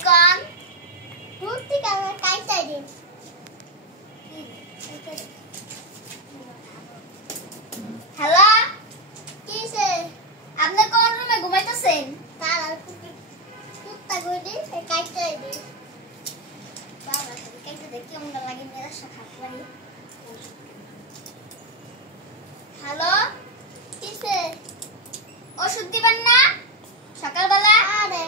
কোন মুক্তি কালা কাইটাই দিন হ্যালো কিসে আপনি কোন রুমে ঘুমাইতেছেন তারা কুত্তা গদি কাইটাই দিন বাবা কাইটা দেখি কেমন লাগে মেরা শাখা করি হ্যালো কিসে ওষুধ দিবেন না সকালবেলা আরে